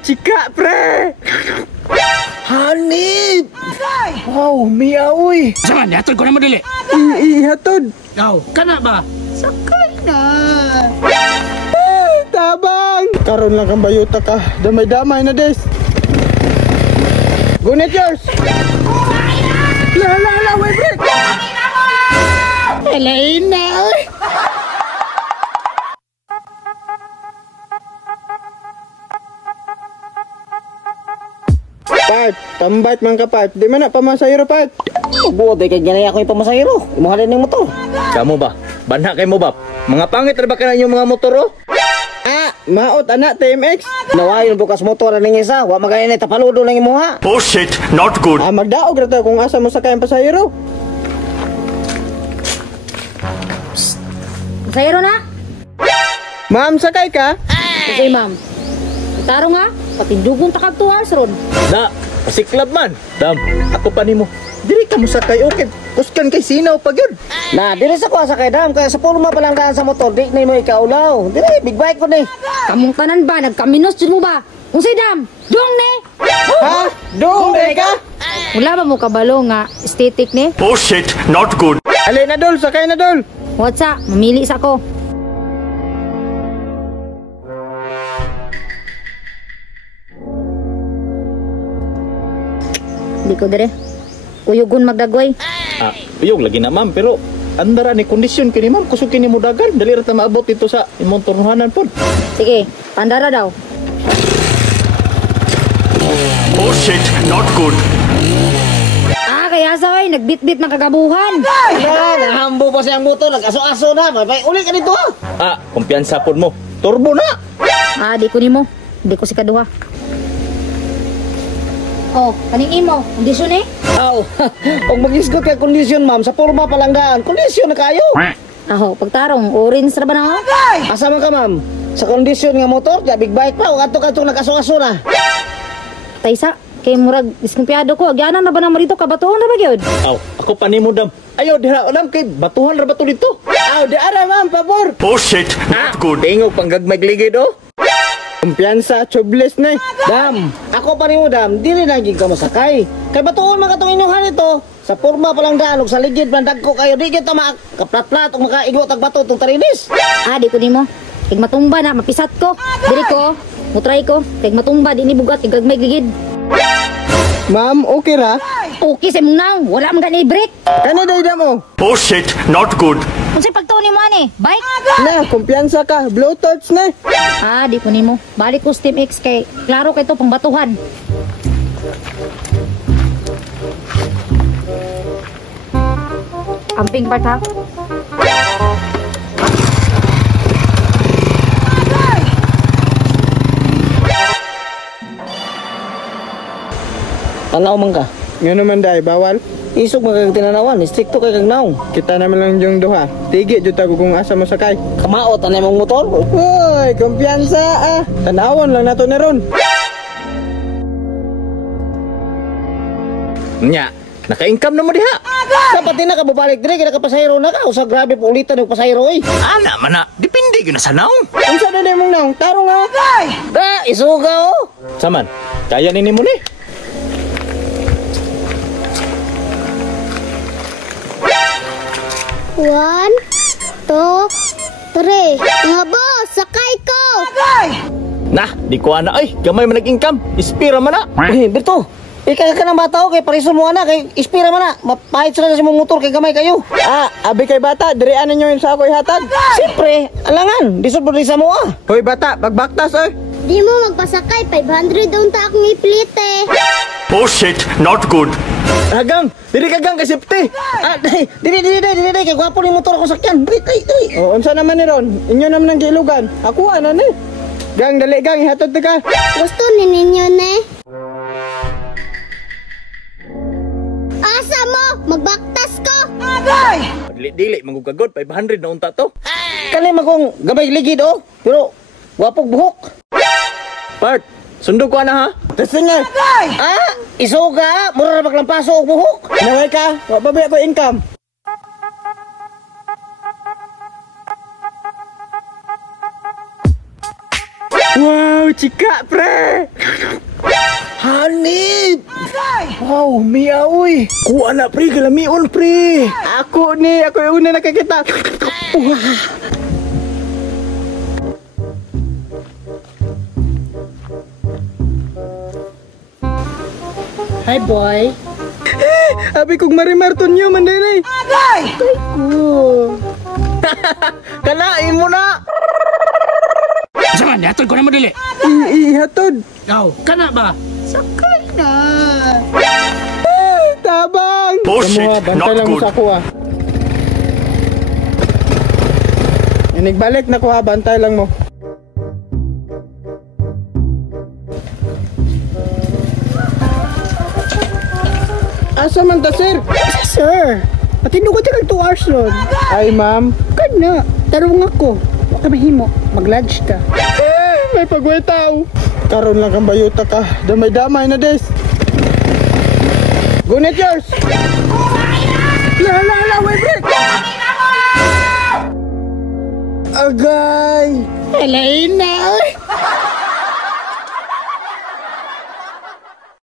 chika, pre! Hanip! Wow, Mia, uy! Saan? Hatod ko na mo dili. Hatod! Aw, kana ba? Sakay na. Tabang! Karon lang kang bayuta ka. Damay-damay na, des. Gunit yours! La, wait, break! Alain na, uy! Pat, tambait man ka, Pat. Di man na pamasayro, Pat. Buot kay ganay ako yung pamasahero. Imuhalin ng motor. Kamu ba? Banha kay mo ba? Mga pangit ra ba kana yung mga motor oh? Maot anak TMX. Nawayon bukas motor ning isa. Wa magayon ta paludo lang imo ha. Oh shit, not good. Magdaog ra ta kung asa mo sakay ang pasahero. Pasahero na? Ma'am, sakay ka? Okay, ma'am. Tarong ha? Patindugon takag 2 hours ron. Da, pasiklab man. Dam, ako pa nimo. Diri ka mo sakay, okay. Kuskan kay sinaw pag yun. Na, dili sa kuha sa kay dam. Kaya sa pulma pa lang daan sa motor. Di na mo ikaulaw. Dili, big bike ko ni. Kamong tanan ba? Nagkaminos dyan mo ba? Kung si Dam, dong ne? Ha? Dong, ka? Wala ba mo kabalo nga aesthetic ni? Oh shit, not good. Alay na, Dol. Sakay na, Dol. What's up? Mamili sa ko. Di ko dire. Uyugon magdagway. Uyog lagi na ma'am, pero andara ni kondisyon kini ma'am, kusukin ni mo dagan, dali ra ta maabot dito sa imong turnuhanan pod. Sige, pandara daw. Oh shit, not good. Kaya sa oy, nagbitbit ng kagabuhan. Yan, nahambo pa siyang motor. Nag-aso-aso na. May uli ka dito ha. Kumpiyansa pod mo. Turbo na. Di ko nimo. Di ko si kaduha. Oh, kaning imo, kondisyon eh? Kung mag-isgot kay kondisyon ma'am, sa pulma pa lang daan. Kondisyon na kayo. Pagtarong, orange ra ba na ako? Asa man ka ma'am? Sa kondisyon nga motor, big bike pa. O ato-ato nag-aso-aso na. Taysa, kay murag diskumpiyado ko. Agyanan na ba naman dito? Kabatuhan na ba yun? Ako pa nimo dam. Ayaw dira dam kay batuhan ra bato dito. Di ara, ma'am, pabor. Oh shit, not good. Tingog panggagmagligid oh. Kumpiyansa, tubeless na. Dam, ako pa rin mo dam, di rin naging ka masakay. Kay batuon mga itong inyuhan ito. Sa purma palang daan, sa ligid, bandag ko kayo, di kita makaplat-plat o makaigot ang bato itong tarinis. Di ko nimo. Kay matumba na, mapisat ko. Diri ko, mutry ko. Kay matumba, di ni bugat, igagmay gigid. Ma'am, okay ra? Okay sa mong nang, wala man ganay break. Kani day mo? Oh shit, not good. Kung sa'y pagtuon ni mo ani, bike? Na, kumpiyansa ka. Blowtorch na. Di ko nimo. Balik ko Steam X kay, klaro kay to pang batuhan. Amping part ha? Tanaw man ka. Nga naman day, bawal. Isog magkag tinanawan, stricto kay kag naong. Kita naman lang yung duha. Tigi, juta ko kung asa mo sakay. Kamaot, anay mong motor. Uy, kumpiyansa Tanawon lang nato na ron. Nya, naka-income na mo diha. Dapat din na ka babalik dire, kaya kapasahero na ka. Usa grabe po ulitan yung pasahero eh. Ana man na, depende gyud na sa naong. Unsa na din mong naong? Tarong nga. Isuga oh. Saman, kaya ni mo ni. One, two, three. Mga boss, sakay ko! Nah, di ko ana ay, gamay man nag-income. Ispira man na. Berto, kaya ka ng bata kay pariso mo ana, kay ispira man na. Mapahit sila sa mong motor, kay gamay kayo. Abi kay bata, dirian ninyo yung sa ako ihatag. Siyempre, alangan, disod mo sa mo Hoy bata, pagbaktas oy. Di mo magpasakay, 500 daw ta akong iplit eh. Oh shit, not good. Hagang, diri ka gang kay safety. Dili, kay gwapo ni motor akong sakyan. Dili. Unsa naman ni ron? Inyo naman ang gilugan. Ako ana ni. Gang, dali gang, ihatod ka. Gusto ni ninyo ne? Asa mo? Magbaktas ko! Dili, mangugagot 500 na unta to. Kalim akong gamay ligid oh. Pero, gwapog buhok. Part, sundo ko ana ha. Testing nga. Isuga, mura na maglampaso og buhok. Naway ka, wa pa ba ko income? Wow, chika, pre! Hanip! Wow, Mia, uy! Kuha na, pre. Galamion, pre. Ako yung una nakakita. Hi, boy. Abi kong marimarton nyo, manday. Agay! Ko. Kalain mo na! Saan, hatol ko na mo dili. Ihatod. Aw, kana ba? Sakay na. Tabang! Bullshit, Bantay not lang mo good. sa ako ah. Balik na ko ha, bantay lang mo. Asa man ta, sir? Sir, patino ko tayo 2 hours yun. Ay, ma'am. Kad na, tarong ako. Waka mahimo, mag-lunch ka. May pagway tao. Karon lang kang bayuta ka. Damay-damay na des. Gunit yours. La, wait, break. Agay. Alain na, oy.